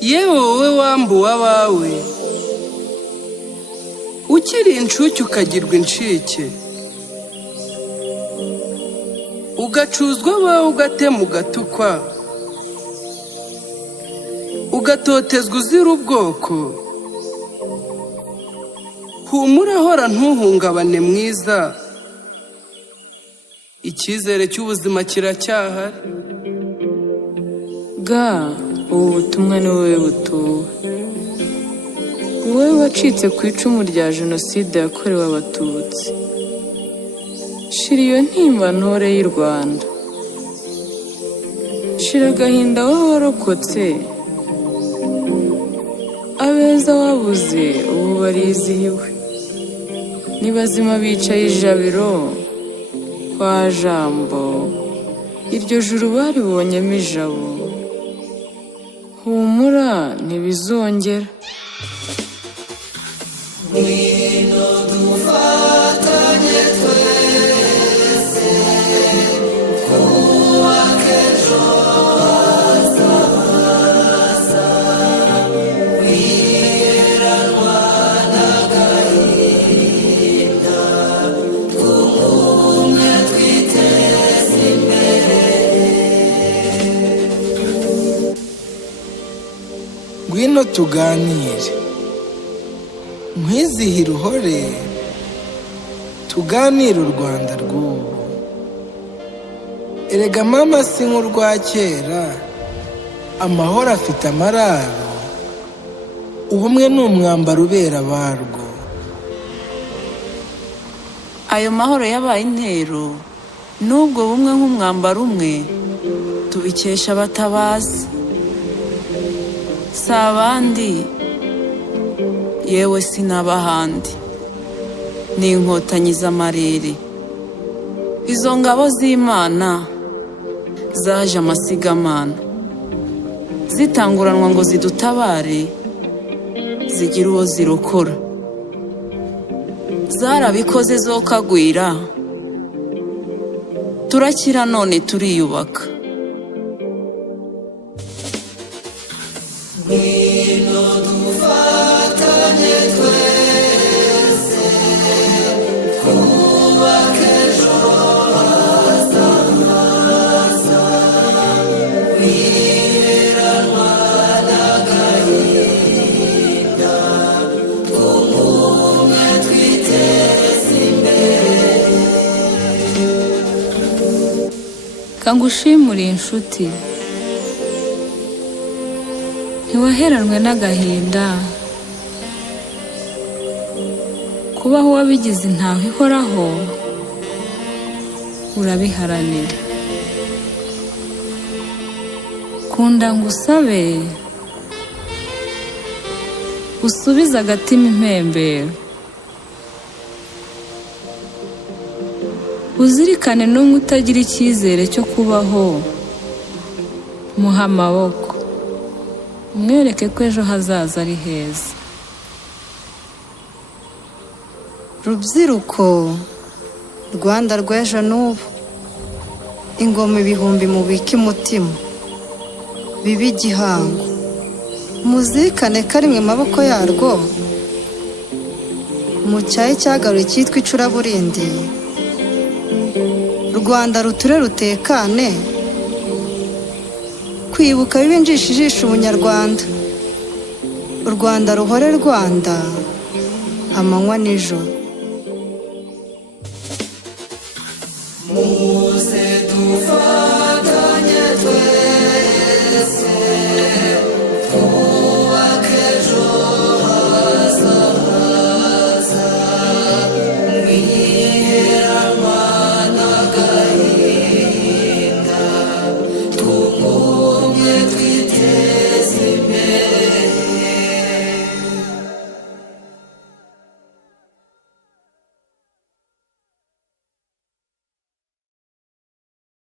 yewe wowe wambuwe abawe ukiri inshuke ukagirwa incike ugacuzwa abawe ugatema ugatukwa ugatotezwa uzira ubwoko humura hora ntuhungabane mwiza icyizere cy'ubuzima kiracyahari ga ubu butumwa ni wowe butuwe wowe wacitse ku icumu rya jenoside yakorewe abatutsi shira iyo ntimba ntore y'u Rwanda shira agahinda wowe warokotse abeza wabuze ubu barizihiwe ni bazima bicaye ijabiro kwa jambo iryo juru baribonyemo ijabo humura ntibizongera ngwino dufatanye twese twubake ejo hazaza wiheranwa n'agahinda twumwe twiteze imbere ngwino tuganire nkwizihire uhore tuganire u Rwanda rw'ubu erega mama si nk'urwa kera amahoro afite amararo ubumwe ni umwambaro ubera abarwo ayo mahoro yabaye intero n'ubwo bumwe nk'umwambaro umwe tubikesha abatabazi si abandi yewe sinabahandi ni inkotanyi z'amarere izo ngabo z'Imana zaje amasigamana zitanguranwa ngo zidutabare zigira uwo zirokora zarabikoze zokagwira turakira none turiyubaka ngwino dufatanye twese twubake ejo hazaza wiheranwa n'agahinda twumwe twiteze imbere kangushimure inshuti ntiwaheranwe n'agahinda kubaho wabigize intaho ihoraho urabiharanira kunda ngusabe usubize agatima impembero uzirikane n'umwe utagira icyizere cyo kubaho muha amaboko umwereke ko ejo hazaza ari heza rubyiruko Rwanda rw'ejo n'ubu ingoma ibihumbi mubike umutima bibe igihango muzirikane ko ari mwe maboko yarwo mu cyayi cyagaruye cyitwa icuraburindi Rwanda ruture rutekane kwibuka bibinjisha ijisho ubunyarwanda u Rwanda ruhore Rwanda amanywa n'ijoro